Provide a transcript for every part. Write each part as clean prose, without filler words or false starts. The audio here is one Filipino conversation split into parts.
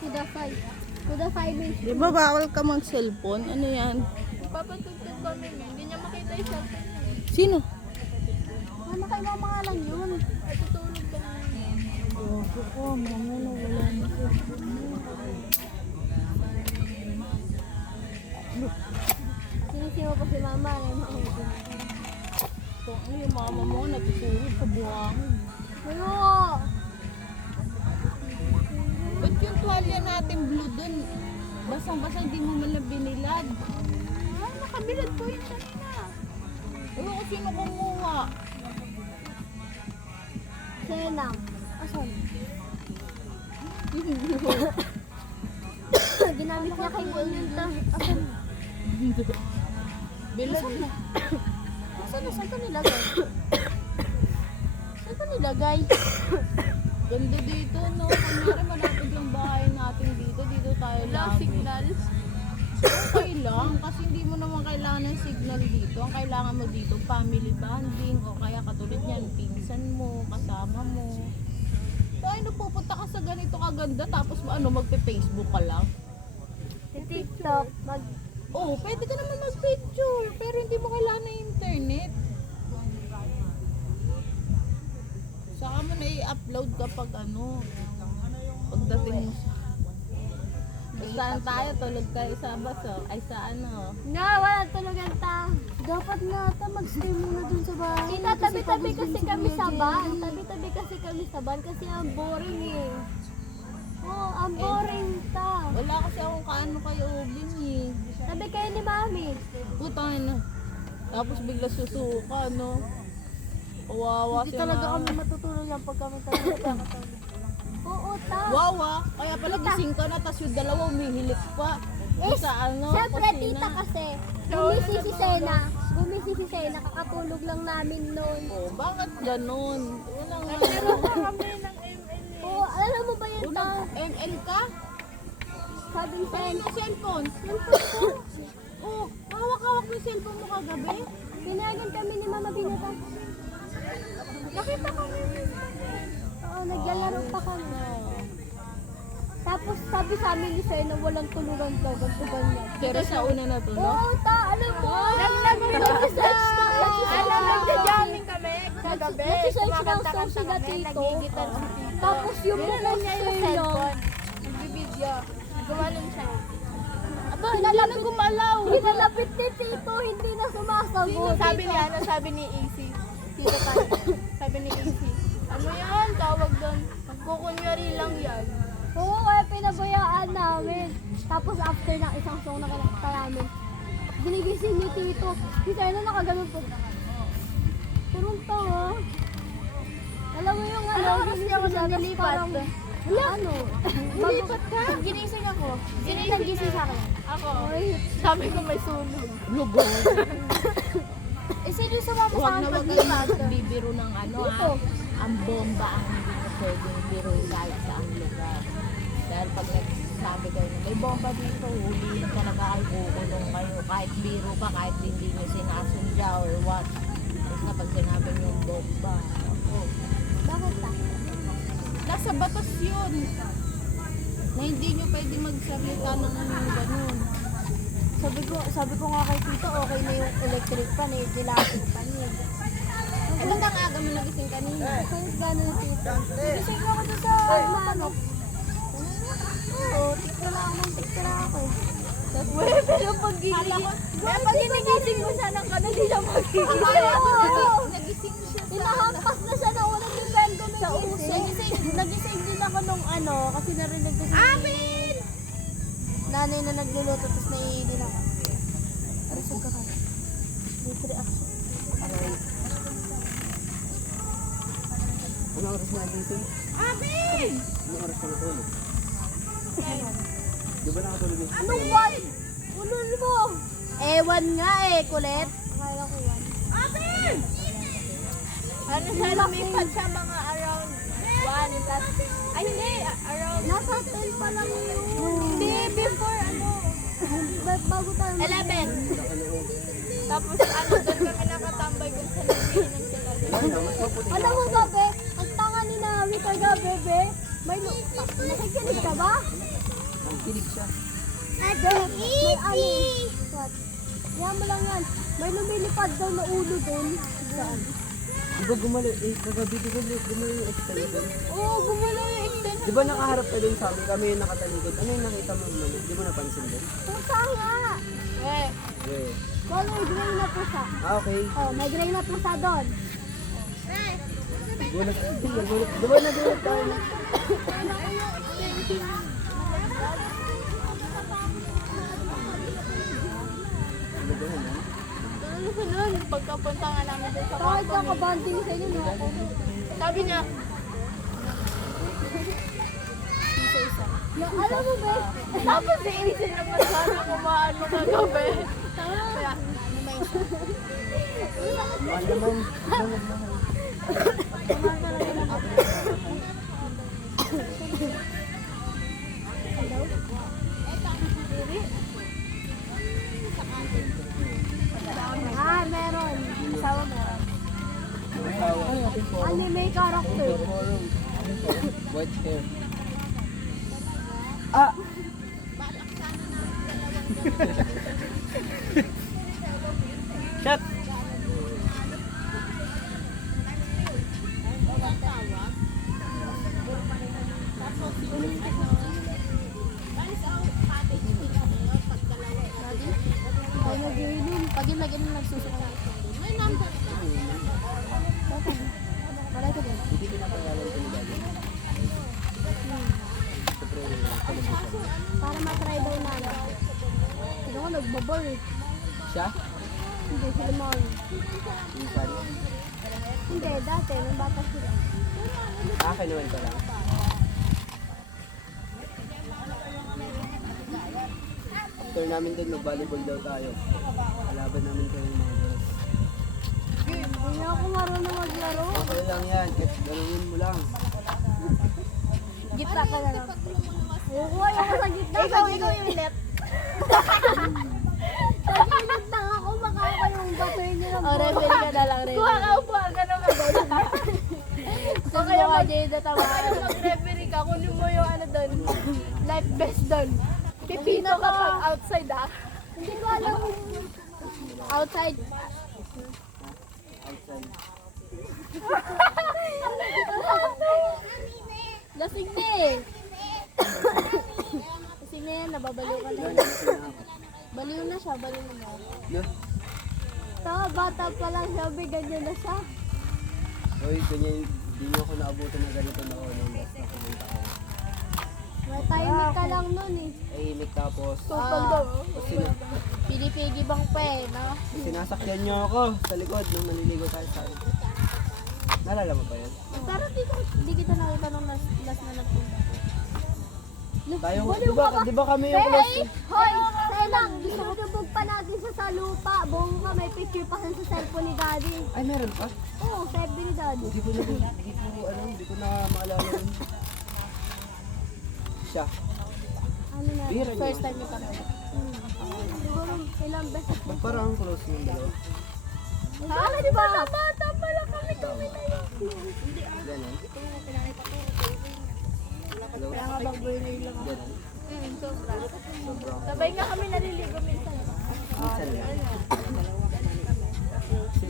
Kuda 5 minutes. Di ba bawal ka mag-cellphone? Ano yan? Papatugtog kami niya. Hindi niya makita yung cellphone niya. Sino? Ano kayo mga pangalan yun? Ay, tutulog ka na. Oo, mamuna wala na Sinisima pa si mama. So, ano yung mama mo natutulog sa buhangin? Ano? Ba't yung tuwalya natin blue dun? Basang-basang di mo man lang binilad. Ay, nakabilad po yun kanina. Ewan ko sino kumuha. Senang. Asan? Ginamit niya kay Bonita. Asan? Bilad na. Asan na? Saan ka nilagay? Saan ka nilagay? Ganda dito, no? Kanyari malapit yung bahay natin dito. Dito tayo Wala lagi. signal. Okay lang, kasi hindi mo naman kailangan ng signal dito. Ang kailangan mo dito, family bonding, o kaya katulad niyan, pinsan mo, kasama mo. Ay, pupunta ka sa ganito kaganda, tapos magpe-Facebook ka lang. Si TikTok. Oh, pwede ka naman mag-picture, pero hindi mo kailangan ng internet. Saka mo na i-upload kapag pagdating mo sa... Saan tayo? Tulog tayo sa baso? Ay sa ano? Nga, wala tulugan ta. Dapat nga ta mag-stay muna dun sa bahay. Tita, tabi-tabi kasi kami sa van. Tabi-tabi kasi kami sa van kasi ang boring eh. Oo, ang boring ta. Wala kasi akong kaano kayo ubin eh. Tabi kayo ni Mami. Puta na. Tapos bigla susuka, no? Kawawa Hindi siya talaga na. kami matutulog yan pag kami talaga. Oo, ta. Wawa, kaya pala gising ka na, tas yung dalawa umihilik pa. Eh, Sa Siyempre, kusina. tita kasi, gumisi si Sena. Gumisi si Sena, kakatulog lang namin noon. Oh, bakit ganun? Unang kami ng ML. Oo, alam mo ba yan, ta? unang ML ka? Sabi ni Saan Sen. yung cellphone? Oh, hawak-hawak mo yung cellphone mo kagabi? Pinayagan kami ni Mama Binata. Nakita kami. Oo, naglalaro pa kami. Tapos sabi sa amin ni Sena, walang tulugan ka, ganito ganyan. Pero sa una na to, no? Oo, ta, alam mo. Nag-search na. Alam, nagja-jamming kami kagabi. Nag-search ng Kumakanta song si kami, Gatito. nagigitar si Tito. Tapos yung Pinala niya yung Sena. cellphone. Nagbibideo. Gumanon siya. Aba, hinalapit gumalaw. Hinalapit ni Tito, hindi na sumasagot. Sabi ni AC. Tito tayo. Sabi ni AC. Ano yan? Tawag doon. Kukunyari lang yan. Oo, kaya pinabayaan namin. Tapos after ng isang song na kinakita namin, ginigising ni Tito. Si Sena nakaganon po. Turong tawa. Alam mo yung Ano oras niya ako siya, tapos nilipat? parang, wala ano. Nilipat ka? Ginising ako. Nagising sa akin. Ako. Ay, Sabi ko may sunog. Lugo. eh sino sumama sa Huwag akin na wag paglipat? kayo bibiro ng Dito. ang bomba ang hindi mo pwedeng biro kahit saan lugar. Dahil pag nagsasabi kayo na may bomba dito, huliin talaga kayo, kukulong kayo. Kahit biro pa, kahit hindi nyo sinasundya or what. Tapos na pag sinabi nyo yung bomba. Oh. Bakit ta? Nasa batas yun. Na hindi nyo pwede magsalita ng ganun. Sabi ko nga kay Tito, okay na yung electric pan eh, dilapit pa niya. Eh, ba't ang aga mo nagising kanina? Kahit gano'n Tito. Gising ako doon sa manok. Oo, tikta lang ako eh. Pero pag ginigising mo siya ng kanan, hindi siya magigising. Nagising siya sa... Inahampas na siya na walang dependo ng Sa uso. Nagising din ako nung kasi narinig ko si nanay na nagluluto, tapos naiidin ako. Arisog ka ka. With reaction. Aray. Ano oras na gising? Amin! Ano oras na natulog? Di ba nakatulog yun? Anong one? Ulol mo! Ewan nga kulit. Akala ko one. Amin! Ano siya, lumipat siya mga around 1. Ay hindi, around... Nasa 10 pa lang yun. Hindi, before Bago tayo. 11. Tapos doon kami nakatambay kung saan nagiinom sila. Alam mo ba, Be? ka, bebe. May nakikinig ka ba? Ang kilig siya. May ano? What? Yan mo lang yan. May lumilipad daw na ulo doon. Saan? Di ba gumalo, kagabi di ba gumalo yung extension? Oo, gumalaw yung extension. Di ba nakaharap ka din sa amin, kami yung nakatalikod. Ano yung nakita mo naman? Di mo napansin din? Pusa nga. Eh, Okay. Well, may gray na pusa. Okay. Oh, may gray na pusa doon. Gulat. Di ba nagulat tayo na? Ano ba yan, ha? ano sunod? Pagkapunta nga namin doon sa Kahit kwarto lang ni... kabanding sa inyo, no? Sabi niya, Na, alam mo ba? tapos iisin naman sana kung maano kagabi. Kaya, Mahal naman. Mahal naman. Ah, meron. Asawa meron. Asawa. Anime character. Forum. White hair. Ah! Shut! Ay, nag-iinom. Pag yung nag-iinom, nagsusuka. May number ka. Wala ko din. Hindi ko napagalan ko ni Daddy. Para matry daw namin. Sino ko nagbabol eh. Siya? Hindi, sila mo. Yung fan. Hindi, dati, nung bata sila. Akin naman pa lang. After namin din, mag-volleyball daw tayo. Kalaban namin kayo yung mga girls. Hindi na ako marunong maglaro. Okay lang yan, kahit ganun mo lang. Gitna ka na lang. Ayoko, ayoko sa gitna. ikaw yung left. Sa gilid lang ako, baka ako yung batuin niyo ng O, referee ka na lang, Kuha referee. ka upuan, gano'n ka doon. O kaya mag-jade na tawa. Kaya mag-referee ka, kunin mo yung ano doon, life vest doon. Pipito ka pag outside ah. Hindi ko alam. Outside. Outside. Lasing na eh. Lasing na yan, nababaliw ka na. Yan, yan, Baliw na siya, baliw na mo. no? Tama, bata pa lang siya, ganyan na siya. Uy, ganyan, di nyo ako naabutan na ganito na ako nung last na pumunta ako. May timing ka lang nun eh. Tahimik tapos, Ah, Pinipigi bang pa eh, no? sinasakyan nyo ako sa likod nung naliligo tayo sa akin. Naalala mo pa yan? Pero di kita nakita nung last na nagpunta. Tayo, Baliw ka ba? di ba kami yung close? Hoy, Senang, dinudubog pa natin sa lupa. Buong ka, may picture pa sa cellphone ni Daddy. Ay, meron pa? Oo, sabi ni Daddy. Hindi ko na maalala yun. Siya. Ano na? Bira niya. First time niyo kami. Siguro ilang beses. Ba't parang close yung dalawa? Hala, di ba? Bata pa lang kami na yun. Ganon? Hello? Kaya nga bag-burner lang ako. Ganon? Sobra. Sobrang. Sabay nga kami naliligo minsan. Minsan lang.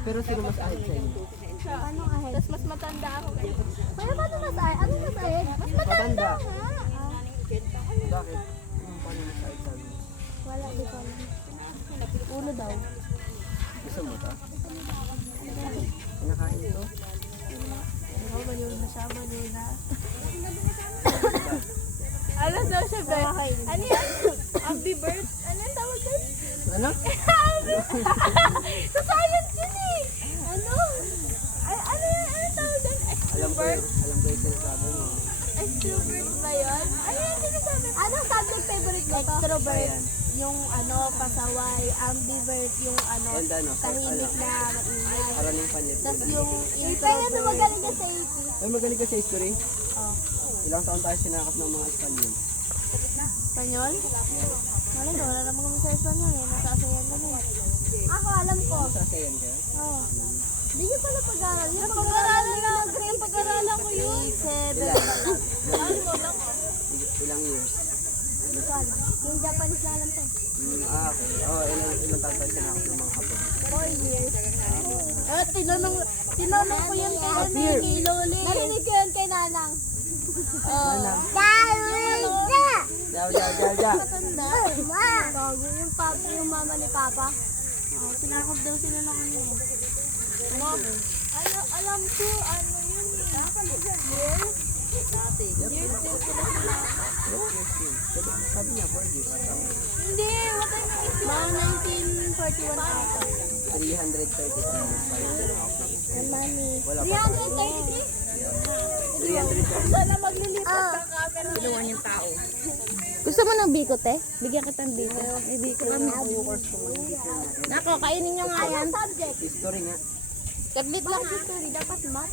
Pero sino mas ahit sa inyo? Paano kahit? Tapos mas matanda ako. Kaya paano mas ay? Ano mas ay? Mas Matanda. nga. Bakit? Paano mas ahit sa inyo? Wala, di ko alam. Ulo daw. Gusto mo ta? Kinakain ito? Ano, baliw na siya, baliw na. Ano daw siya, Be? Ano yan? Ambivert? Ano yung tawag doon? Ano? Sa science yun eh! Ano? Ano yung tawag doon? Alam ko yung sinasabi mo. Extrovert ba yun? Ano yung sinasabi? Anong subject favorite mo to? Extrovert. Ayan. Yung ano, pasaway, ambivert, yung ano, And ano, tahimik na maingay. Paraning panit. Tapos yung Kaya nga introvert. magaling ka sa AP. Ay, magaling ka sa history? Oh. Ilang taon tayo sinakap ng mga Espanyol? Espanyol? Wala naman kami sa Espanyol eh. Nasasayan kami. Ako, alam ko. Sasayan kayo? Oo. Hindi niyo pala pag-aral. Yung Pag-aralan ko yun. 8, 7, Yung Japanese na alam ko. Okay. Ilang taon tayo sinakot ng mga hapon? 4 years. Tinanong ko yun kay Loli. Narinig ko yun kay Nanang. Nanang. Jaw. Matanda. Bago yung papa, yung mama ni Papa. Sinakop daw sila ng ano. Alam ko, ano yun eh. Sabi niya, 4 years. Hindi, what time is yun? Mga 1941 ata. 333 years pa yung sinakot ng Mami. Wala pa. 333? 333. Sana maglilipat ng camera. Kinuha niyang tao. Gusto mo ng biko, te? Bigyan kita ng biko. May biko kami. Nako, kainin nyo nga yan. Subject. History nga. Kadlit lang. History, dapat math.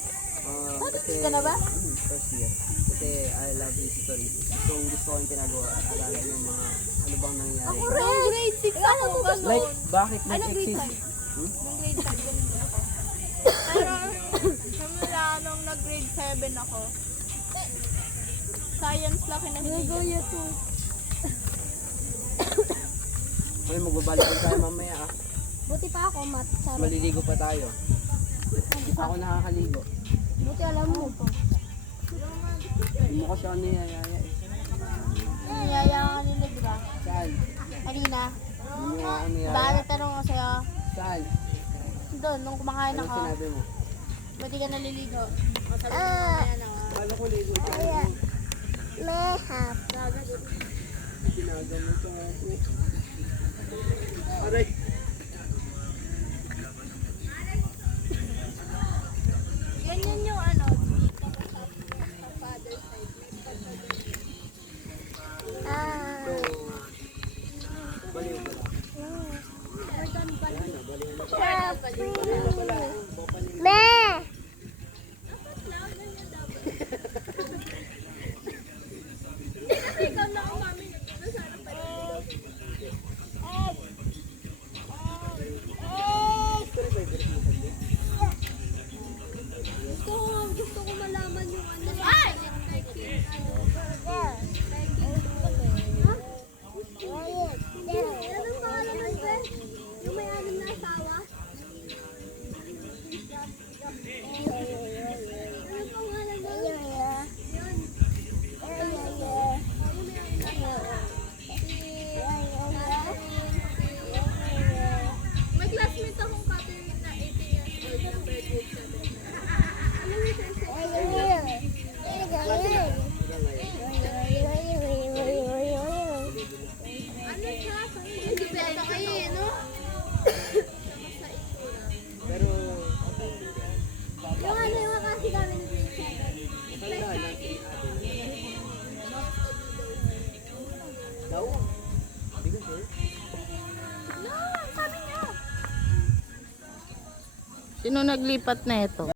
Kasi, ka na ba? First year. Kasi I love history. Kung gusto ko yung pinagawa, alala yung mga ano bang nangyari. Nung grade 6 ako, ganun. Like, bakit Anong grade nag-exist? Nung grade 5, ganun din ako. Pero, simula nung nag-grade 7 ako, science lang kinahilig. Goyo to. Uy, magbabalik tayo mamaya ah. Buti pa ako, math. Sarap. Maliligo pa tayo. Ako nakakaligo. Buti alam mo. Hindi mo kasi ako niyayaya eh. Niyaya ka kanina, di ba? Saan? Kanina. Hindi mo ako niyaya. Ba, nagtanong ko sa'yo. Saan? Doon, nung kumakain Anong ako, sinabi mo? ba't di ka naliligo? Masabi ko kumakain ako. Paano ko ligo? Mehap. Ginagamit ko nga ako. Aray! Ganyan yung ano, sa father's side. So, baliw ko lang. Ikaw na ako, mami. Nasaan pa rin? Gusto ko malaman yung ano. Ay! Anong pangalan ng friend? Yung may anim na asawa? Anong pangalan mo? Yun. May classmate akong Catherine na 18 years old na graduate 7. Ano siya? Hindi pwede kayo eh, no? Pero, Yung ano yung kasi kami ni Grade 7. matanda na si ate. Daw? Hindi ko sure. Sino naglipat na ito?